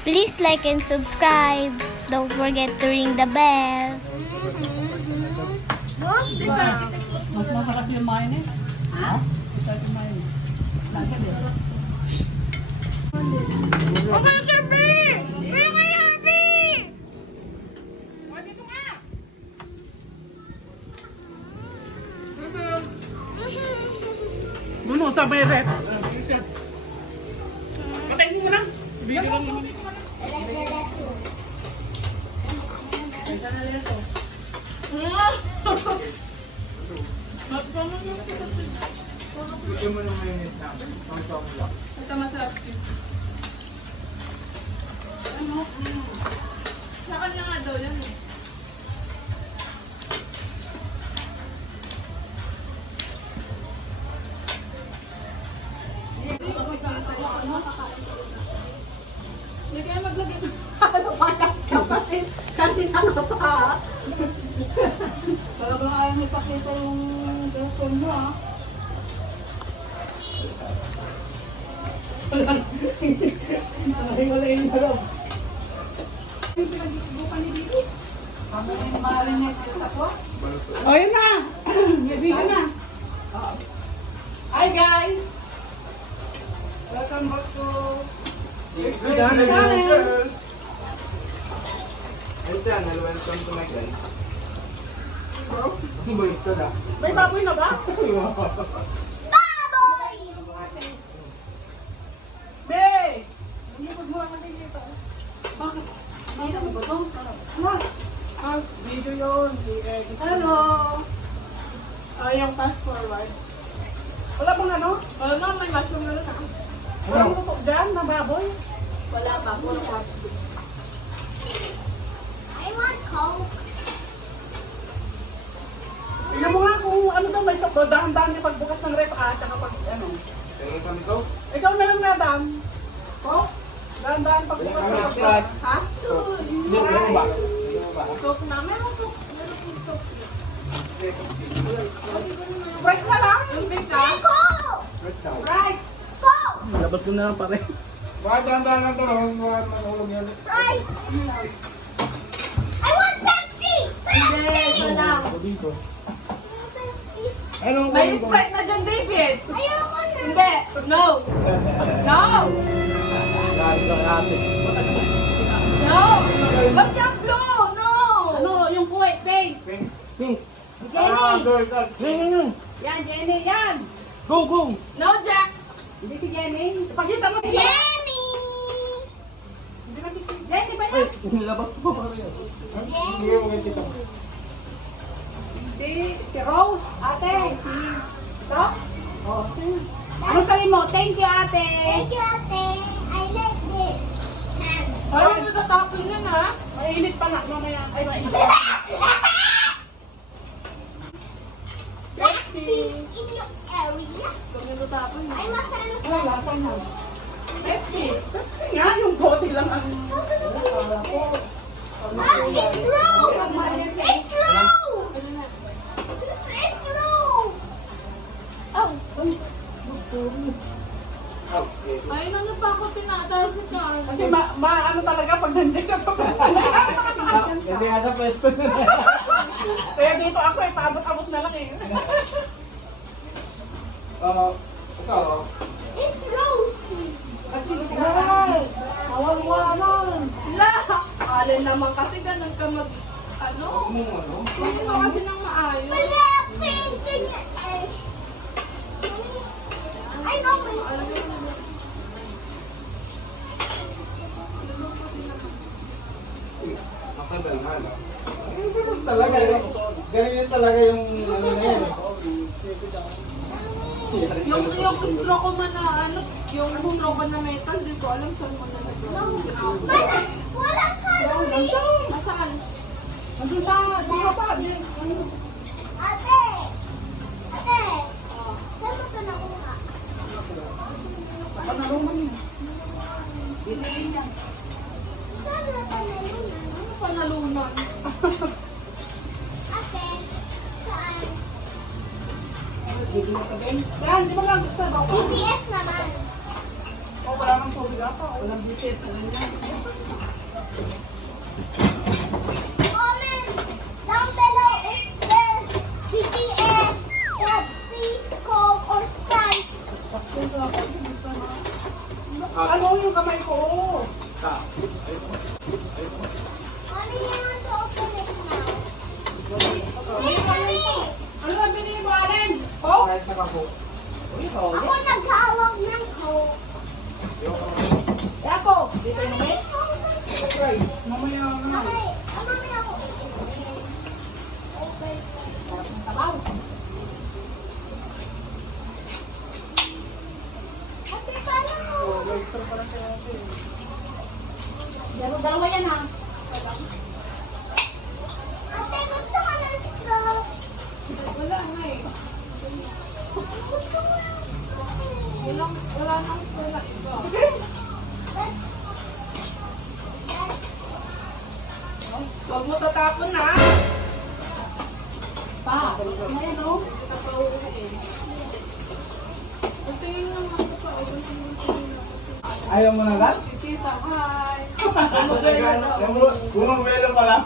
Please like and subscribe. Don't forget to ring the bell. Mas masarap yung mayonnaise. Ha? Masarap yung mayonnaise. Lagi din. Nuno, sa may ref. Patayin mo muna. Video lang naman. Ito masarap cheese. Ano? Sa kanya nga daw yan eh. Hindi kaya maglagay ng ano pa lang kapatid. Kanina na pa. Talaga ayaw may pakita yung girlfriend mo ah. Wala yung harap. Yung pinag-isubukan ni Bibi. Kami yung marinate ako. O yun na. May video na. Hi guys. Welcome back to channel. Welcome to my channel. May baboy na ba? Be! Lumipod mo lang natin dito. Bakit? Bakit mo ba ito? Ano? Video yun. Hello! Yung fast forward. Wala bang ano? Wala na, may mushroom na lang. Wala mo po dyan na baboy? Wala pa, puro chopstick. I want Coke. Tingnan mo nga kung ano daw may sakto. Dahan-dahan yung pagbukas ng ref tsaka pag ano. Ikaw na lang na, Dan. Oh? Dahan-dahan pagbukas ng ref. Ha? Coke na. Meron Coke. Meron Coke. Break na lang. Break ka? Coke! Right. Coke! Labas ko na lang pare. Right! I want Pepsi! Hindi, Pepsi! wala. Pepsi! May Sprite na dyan, David. Ayoko na! Hindi. No. No. No. Ba't yung blue? No. Ano? Yung kuwait, pink. Jenny. Yan, Jenny. Yan. Go! No, Jack. Hindi si Jenny. Ipakita mo. Jenny! Jenny ba yan? Labas ko pare. Si Rose. Ate. Si... Ito? Oh. Ano sabi mo? Thank you, ate. Thank you, ate. I like this. Parang natatapon yun, ha? Mainit pa na. Mamaya. Ay, mainit. Pepsi in your area. Huwag natatapon. I must have a Wala pa na. Pepsi. Pepsi nga. Yung bote lang ang... Ah, it's Rose! It's Rose! It's Rose! Oh, Ay, ano pa ako tinatawag si Carl? Kasi ano talaga pag nandiyan ka sa pwesto na. Hindi nga sa pwesto na. Kaya dito ako eh, paabot-abot na lang eh. Ikaw. it's Rose! Ay, awang-wawan. La! Alin naman kasi ganun ka mag... Ano? Hindi mo kasi nang maayos. Wala pink in your area. I know it. Ganyan talaga yung ano na yan. Yung straw ko man na ano, yung straw ko na metal, di ko alam saan mo na nag-ground. Walang calorie! Nasaan? Nandun sa dito pa. Ate! Ate! Saan mo ito nakuha? Panaluman yun. Saan na panalunan? Ano panalunan? Ate! Saan? Yan, di ba lang gusto ba? BTS naman. O, wala nang tubig ako. Walang BTS na ganyan. Comment down below if there's BTS, Pepsi, Coke, or Sprite. Ano yung kamay ko? Mommy, you want to open it now? Ano ang binili mo, Allen? Oh? Kahit sa kapo. Ako naghawak ng Coke. Ako! Dito yung may? Mamaya na. Okay, mami ako. Okay. Sabaw. Ate, parang ako. Dalawa yan ha. Ate, gusto ko ng straw. Wala nga eh. Gusto ko ng straw. Wala nang stola ito. Huwag mo tatapon na. Pa, ngayon o. Ito yung naman ko pa. Ayaw mo na lang? Tita, hi. Bumabelo pa lang.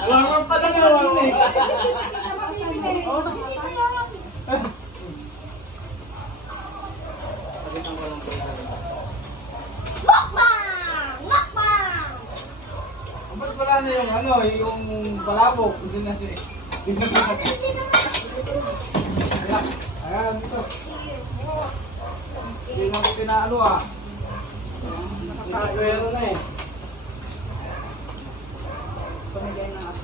Alam mo pa na naman eh. Mukbang! Mukbang! Ba't wala na yung ano, yung palabok? Hindi na siya. Hindi na siya. Ayan, dito. Hindi na ko pinaano ah. Nakakawero na eh. Pamigay na ako.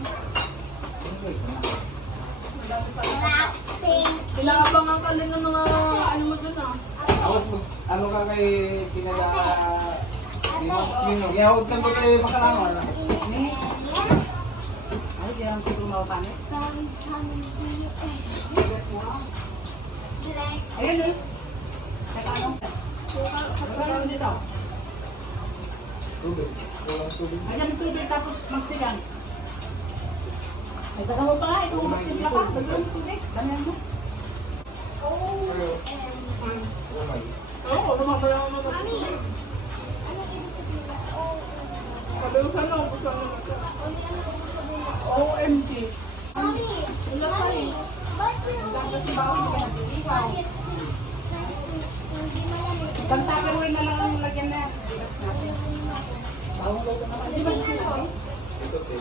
Relaxing. Inaabangan ka din ng mga ano mo dun ah. Ano ka kay kinala... Yahod ka ba kayo makalangan? Ay, di lang siguro makapanit. Ayun eh. Teka ano? Ano dito? Tubig. Walang tubig. Ayan yung tubig tapos magsigang. Ay, taga mo pa nga. Itong magsimpla pa. Dagdag yung tubig. Damihan mo. Oo, lumabayan mo naman. Mami, ano ibig sabihin na? Oh, Kalusan lang. Gusto mo na ito. ano ibig sabihin na? OMG. Mami, Mami, ba't yung Tapos bawin ka. Ikaw. bakit hindi malamig? Isang tupperware na lang ang lagyan na. Bawang daw naman. Di ba sila? Ito, te.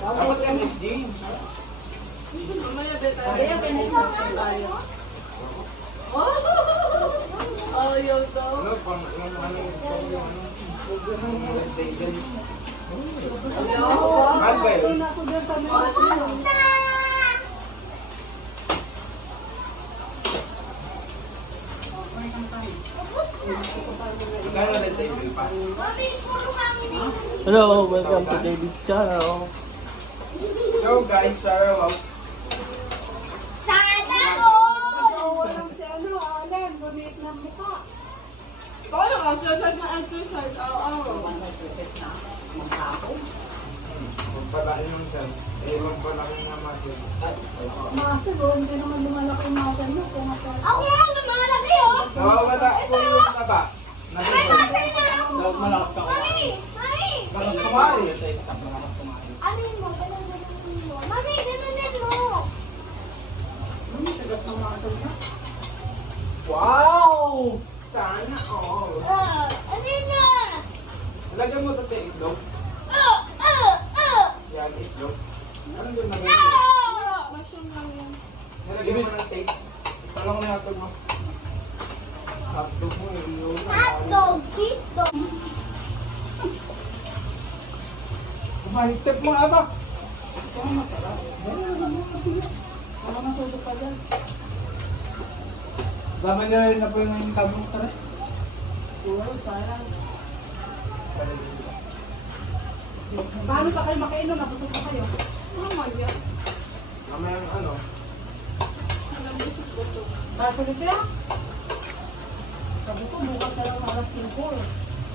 Bawang Dapat daw yan naman. is James. Mamaya beta. Kaya pinag-isang tayo. Oh, yun daw. Ano, pang ano, Mahal ba yun? Basta! Kaya na table pa. Mami, puro kami dito. Hello, welcome to David's channel. Yo guys, Sarah, wow. Sana all! Walang si ano, Allen, bumit ng mukha. Kaya ang exercise na exercise, araw-araw. Magpalain ng dyan. Eh, magpalain ng muscle. Master, hindi naman lumalaki yung mga ganyan. Ako lang lumalaki, oh! Nawawala ko yung taba. May muscle na ako! Malakas ka Mami! Mami! Malakas kumain. Ano yun mo? Ganun mo. Mami, ganunin mo! Wow! Sana all. Ano yun na? Lagyan mo ito sa itlog. Yan, itlog. Ano yung nagawin? Mushroom lang yan. Nilagyan mo ng tape. Ito lang na hotdog mo. Hotdog mo, yun. Hotdog, cheese dog. Kumahitip mo ata. Para matulog ka dyan. Dami na rin na po yung tabong tara. Oo, parang. Paano pa kayo makainom? Nabusog pa kayo? Mamaya. Mamaya yung ano. Nasulit ya? Sabi ko, bukas na lang alas 5 eh.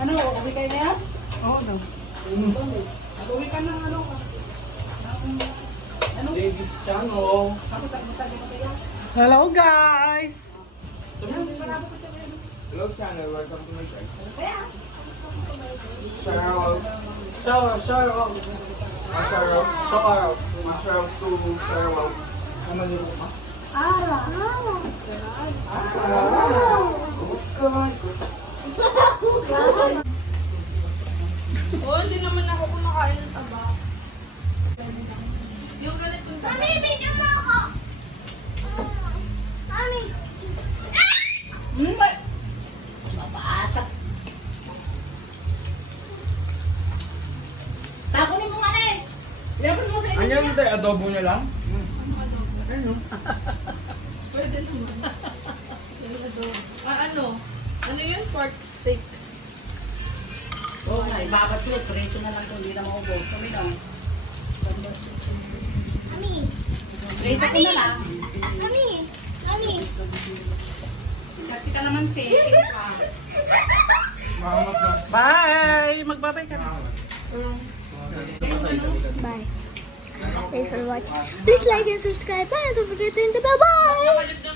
Ano, uwi kayo na yan? Oo, no. Uwi ka ng ano ka? Ano? David's channel. Sabi ko kaya? Hello guys! Hello channel, welcome to my channel. Kaya? Shout Shower out. out to shout out. Ano niyo ma? Oo, hindi naman ako kumakain ng taba. Yung ganito. Mami, video mo ako! Mami! Mapaasak. Takunin mo nga na eh. Ilapon mo sa inyo. Ano yung tayo? Adobo niya lang? Pwede naman. Ano? Ano yun? Pork steak. Oo nga, ibabat yun. Preso na lang kung hindi na maubos. Kami lang. Mami! Preso ko na lang. Mami! Mami! Kita naman si. Mahanap na. Bye! Magbabay ka na. Bye. Thanks for watching. Please like and subscribe and don't forget to ring the bell. Bye!